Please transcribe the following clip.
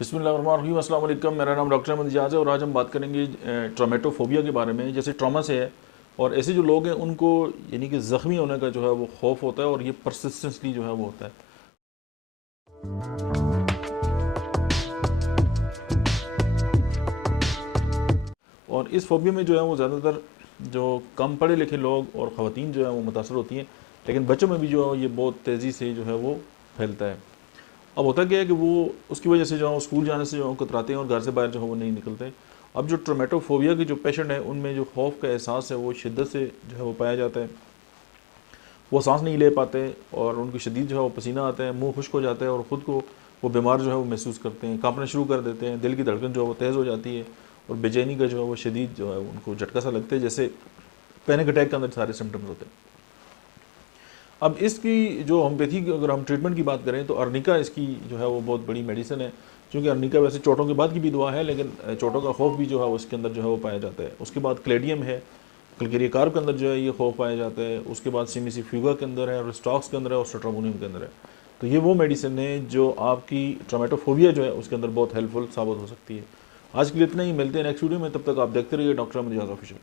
बिस्मिल्लाहिर्रहमानिर्रहीम, अस्सलाम वालेकुम। मेरा नाम डॉक्टर अहमद इजाज़ है और आज हम बात करेंगे ट्रोमेटोफोबिया के बारे में। जैसे ट्रॉमा से है और ऐसे जो लोग हैं उनको यानी कि ज़ख्मी होने का जो है वो खौफ होता है और ये परसिस्टेंसली जो है वो होता है। और इस फोबिया में जो है वो ज़्यादातर जो कम पढ़े लिखे लोग और ख़वातीन जो है वो मुतासर होती हैं, लेकिन बच्चों में भी जो है ये बहुत तेज़ी से जो है वो फैलता है। अब होता क्या है कि वो उसकी वजह से जो है स्कूल जाने से जो है कतराते हैं और घर से बाहर जो है वो नहीं निकलते। अब जो ट्रोमेटोफोबिया के जो पेशेंट हैं उनमें जो खौफ का एहसास है वो शिद्दत से जो है वो पाया जाता है। वो सांस नहीं ले पाते और उनकी शदीद जो है वो पसीना आता है, मुंह खुश्क हो जाता है और ख़ुद को वो बीमार जो है वो महसूस करते हैं, कांपना शुरू कर देते हैं, दिल की धड़कन जो है वो तेज़ हो जाती है और बेचैनी का जो है वो शदीद जो है उनको झटका सा लगता है, जैसे पैनिक अटैक के अंदर सारे सिम्टम्स होते हैं। अब इसकी जो होम्योपैथी की अगर हम ट्रीटमेंट की बात करें तो अर्निका इसकी जो है वो बहुत बड़ी मेडिसिन है, क्योंकि अर्निका वैसे चोटों के बाद की भी दवा है, लेकिन चोटों का खौफ भी जो है उसके अंदर जो है वो पाया जाता है। उसके बाद क्लेडियम है, कल्केरिया कार्ब के अंदर जो है ये खौफ पाया जाता है। उसके बाद सिमिसी फ्यूगा के अंदर है, रिस्टॉक्स के अंदर है और स्ट्रेटोमोनियम के अंदर है। तो ये वो मेडिसिन है जो आपकी ट्रोमेटोफोबिया जो है उसके अंदर बहुत हेल्पफुल साबित हो सकती है। आज के लिए इतना ही, मिलते हैं नेक्स्ट वीडियो में, तब तक आप देखते रहिए डॉक्टर अहमद इजाज़ ऑफिशियल।